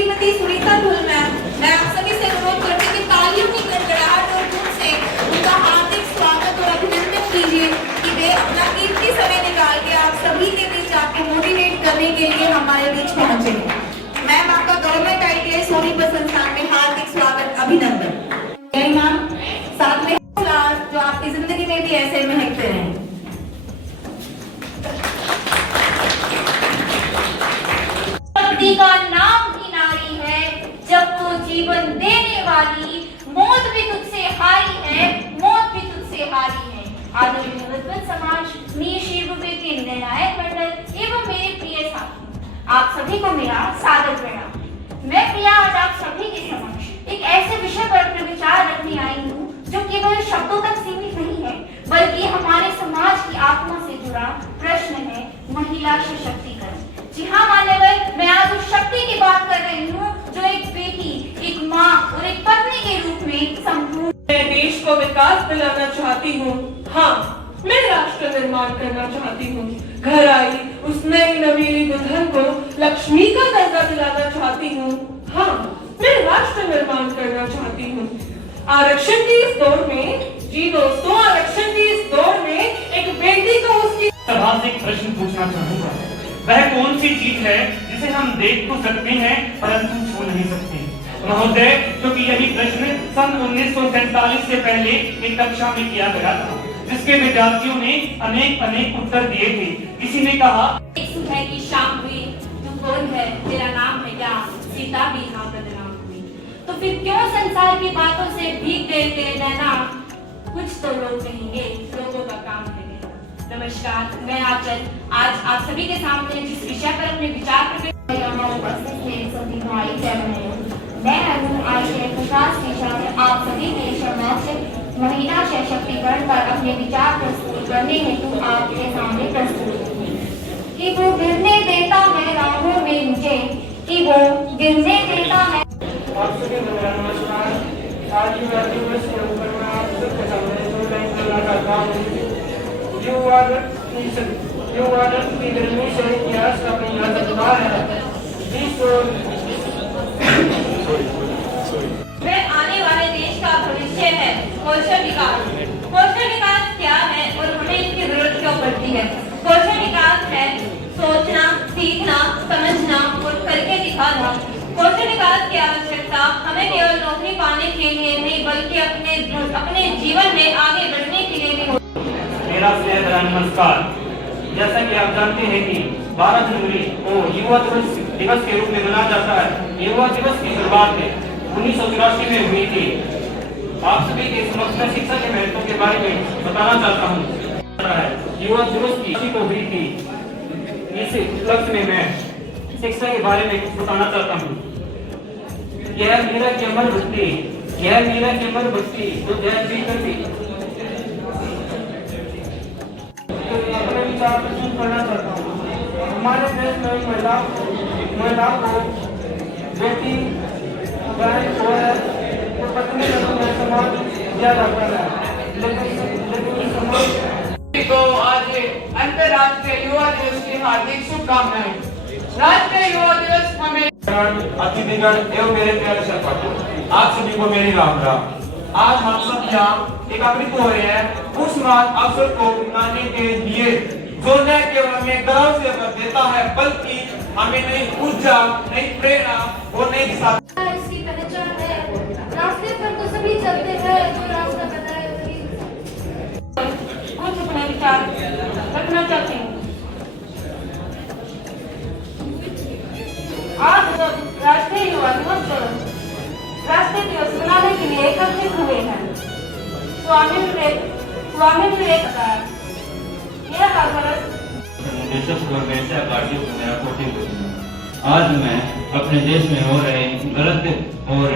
श्रीमती सुनीता धुल मैम, मैं आप सभी से अनुरोध करती हूँ कि तालियों की गड़गड़ाहट और धूम से उनका हार्दिक स्वागत और अभिनंदन कीजिए कि वे अपना कीमती समय निकाल के आप सभी के बीच आपको मोटिवेट करने के लिए हमारे बीच पहुंचे। मैम, आपका गवर्नमेंट आईटीआई सोनीपत संस्थान में हार्दिक स्वागत, अभिनंदन। जय मैम, साथ में जो आपकी जिंदगी में भी ऐसे महकते रहें। का नाम ही नारी है, जब तो जीवन देने वाली, मौत भी तुझसे हारी है, मौत भी तुझसे हारी है। आदरणीय विद्वत समाज, नीशीव के निर्णायक मंडल एवं मेरे प्रिय साथी, आप सभी को मेरा सादर प्रणाम। मैं प्रिया आज आप सभी के समक्ष एक ऐसे विषय पर अपने विचार रखने आई हूँ जो केवल शब्दों तक सीमित नहीं है, बल्कि हमारे समाज की आत्मा से जुड़ा प्रश्न है, महिला सशक्तिकरण। जी हाँ मान्यवर, मैं आज उस शक्ति की बात कर रही हूँ जो एक बेटी, एक माँ और एक पत्नी के रूप में संपूर्ण। मैं देश को विकास दिलाना चाहती हूँ। हाँ, मैं राष्ट्र निर्माण करना चाहती हूँ। घर आई उस नई नवीली दुल्हन को लक्ष्मी का दर्जा दिलाना चाहती हूँ। हाँ, मैं राष्ट्र निर्माण करना चाहती हूँ। आरक्षण की इस दौड़ में, जी दोस्तों, आरक्षण की इस दौड़ में एक बेटी को उसकी सभा से एक प्रश्न पूछना चाहूंगा। वह कौन सी चीज है जिसे हम देख तो सकते हैं परंतु छू नहीं सकते? महोदय, क्योंकि यही प्रश्न सन 1947 से पहले एक कक्षा में किया गया था, जिसके विद्यार्थियों ने अनेक उत्तर दिए थे। किसी ने कहा, एक सुबह की शाम हुई, तू कौन है, तेरा नाम है क्या, सीता भी हाँ बदनाम हुई। तो फिर क्यों संसार की बातों से भीग गए तेरे नैना, कुछ तो लोग कहेंगे, लोगों का काम है। नमस्कार, मैं आंचल आज आप सभी के सामने जिस विषय पर अपने विचार प्रकट यहाँ उपस्थित हैं सभी भाई बहनों, मैं हूँ आईटीआई 50 टीचर में आप सभी के समक्ष महिला सशक्तिकरण पर अपने विचार प्रस्तुत करने हेतु आपके सामने प्रस्तुत हूँ। कि वो गिरने देता है राहों में मुझे, कि वो गिरने देता है। आप सभी को मेरा नमस्कार। आज युवा दिवस के ऊपर मैं आप सबके सामने दो लाइन बोलना चाहता हूँ। युवा की गर्मी से इतिहास का यादगार है। वह आने वाले देश का भविष्य है। कौशल विकास, कौशल विकास क्या है और हमें इसकी जरूरत क्यों पड़ती है? कौशल विकास है सोचना, सीखना, समझना और करके दिखाना। कौशल विकास की आवश्यकता हमें केवल नौकरी पाने के लिए नहीं, बल्कि अपने जीवन में आगे बढ़ने के लिए भी। मेरा स्नेह नमस्कार। जैसा कि आप जानते हैं कि 12 जनवरी को युवा दिवस के रूप में मनाया जाता है। युवा दिवस की शुरुआत 1984 में हुई थी। आप सभी के समक्ष में शिक्षा के महत्व के बारे में बताना चाहता हूँ। युवा दिवस की को हुई थी, इस उपलक्ष्य में मैं शिक्षा के बारे में कुछ बताना चाहता हूँ। यह मीरा की अमर भक्ति, यह मीरा की अमर भक्ति जो जय श्री कर दी। अपने विचार प्रस्तुत करना चाहता हूँ। हमारे देश में महिला को बेटी, बहन और पत्नी के रूप में सम्मान दिया जाता है, लेकिन समाज को आज अंतर्राष्ट्रीय युवा दिवस की हार्दिक शुभकामनाएं। राष्ट्रीय युवा दिवस हमें अतिथिगण एवं मेरे प्यारे सहपाठी, आप सभी को मेरी राम राम। आज हम सब यहाँ एकत्रित हो रहे हैं उस महान अवसर को मनाने के लिए जो न केवल हमें गर्व से भर देता है, बल्कि हमें नई ऊर्जा, नई प्रेरणा और नई दिशा। इसकी पहचान है, रास्ते पर तो सभी चलते हैं, जो रास्ता बताए कुछ अपने विचार रखना चाहती हूँ। आज जब राष्ट्रीय युवा दिवस पर राष्ट्रीय दिवस मनाने के लिए एकत्रित हुए हैं, स्वामी विवेक का यह हर बरस आज मैं अपने देश में हो रहे गलत और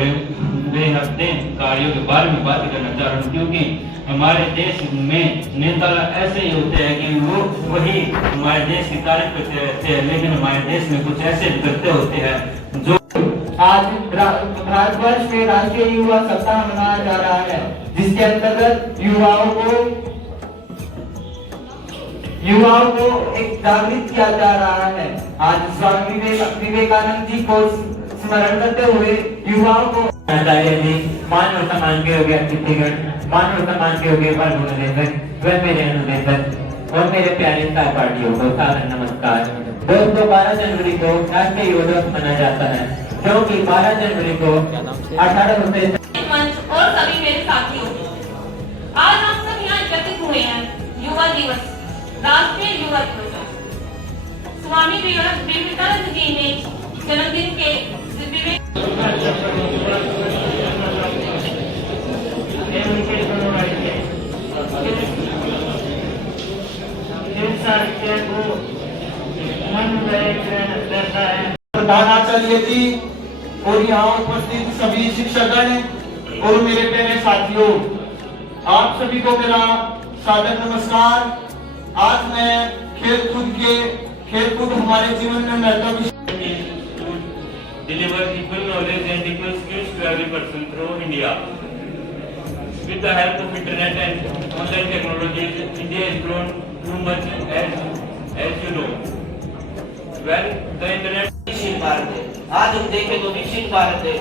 बेहद कार्यों के बारे में बात करना चाह रहा हूँ, क्योंकि हमारे देश में नेता ऐसे ही होते हैं कि वो वही हमारे देश की तारीफ करते रहते हैं, लेकिन हमारे देश में कुछ ऐसे करते होते हैं जो। आज भारतवर्ष में राष्ट्रीय युवा सप्ताह मनाया जा रहा है, जिसके अंतर्गत युवाओं को एक जागृत किया जा रहा है। आज स्वामी विवेकानंद जी को स्मरण करते हुए युवाओं को आचार्य जी, मान और सम्मान के योग्य अतिथिगण, मान और सम्मान के योग्य अनुदेशक व मेरे अनुदेशक और मेरे प्यारे सहपाठियों को सादर नमस्कार। दोस्तों, 12 जनवरी को राष्ट्रीय युवा दिवस मनाया जाता है, क्योंकि 12 जनवरी को 18 से मंच और सभी मेरे साथियों, आज हम सब यहाँ एकत्रित हुए हैं युवा दिवस, राष्ट्रीय युवा दिवस। स्वामी विवेकानंद जी ने जन्मदिन के प्रधानाचार्य जी और यहाँ उपस्थित सभी शिक्षकगण और मेरे प्यारे साथियों, आप सभी को मेरा सादर नमस्कार। आज मैं खेलकूद हमारे जीवन में महत्वपूर्ण deliver equal knowledge and equal skills to every person through India. With the help of internet and online technologies, India has grown too much as you know. Well, the internet. विकसित भारत है। आज हम देखें तो विकसित भारत है,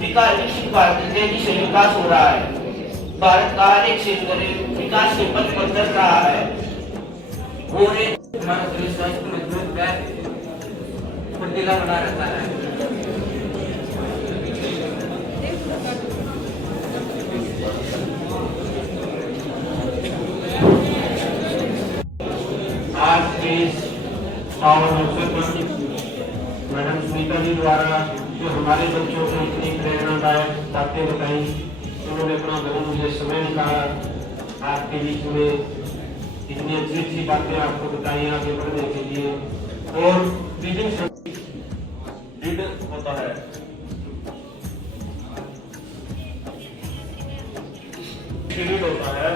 विकसित भारत है, तेजी से विकास हो रहा है। भारत का हर एक क्षेत्र विकास के पथ पर चल रहा है और हमारा देश स्वास्थ्य मजबूत है, फुर्तीला बना रहता है। आज के पावन अवसर पर मैडम सुनीता जी द्वारा जो हमारे बच्चों को इतनी प्रेरणादायक बातें बताई, उन्होंने अपना बहुमूल्य समय निकाला आपके बीच में, इतनी अच्छी अच्छी बातें आपको बताई आगे बढ़ने के लिए। और विभिन्न होता है होता है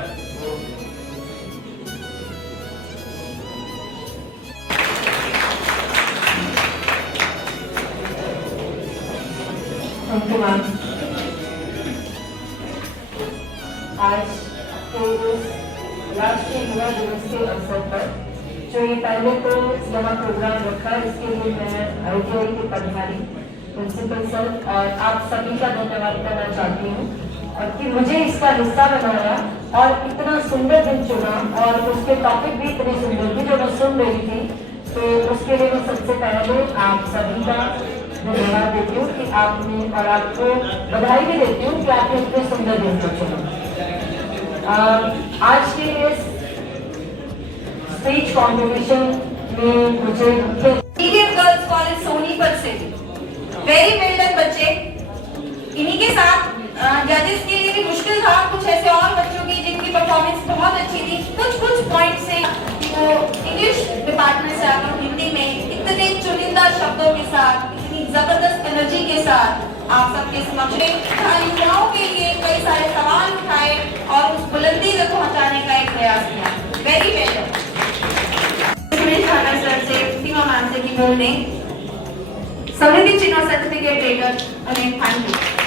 आज के इस राष्ट्रीय युवा दिवस के अवसर पर जो ये पहले तो यहाँ प्रोग्राम रखा, इसके लिए मैं ITI के प्रभारी प्रिंसिपल सर और आप सभी का धन्यवाद करना चाहती हूँ, और कि मुझे इसका हिस्सा बनाया और इतना सुंदर दिन चुना, और उसके टॉपिक भी इतने सुंदर थे जो मैं सुन रही थी। तो उसके लिए मैं सबसे पहले आप सभी का धन्यवाद देती हूँ कि आपने, और आपको बधाई भी देती हूँ कि आपने इतने सुंदर दिन को चुना। आज के इस स्पीच कॉम्पिटिशन में मुझे मीडियम गर्ल्स कॉलेज सोनीपत से वेरी वेल डन बच्चे। इन्हीं के साथ जजेस के लिए भी मुश्किल था, कुछ ऐसे और बच्चों की जिनकी परफॉर्मेंस बहुत अच्छी थी। कुछ पॉइंट से वो इंग्लिश डिपार्टमेंट से आकर हिंदी में इतने चुनिंदा शब्दों के साथ, इतनी जबरदस्त एनर्जी के साथ आप सबके समक्ष युवाओं के लिए कई सारे सवाल उठाए और उस बुलंदी तक पहुंचाने का एक प्रयास किया। Very well done. सर से, सीमा मैम से की बोलने समृद्धि चिन्ह सर्टिफिकेट देकर उन्हें थैंक यू।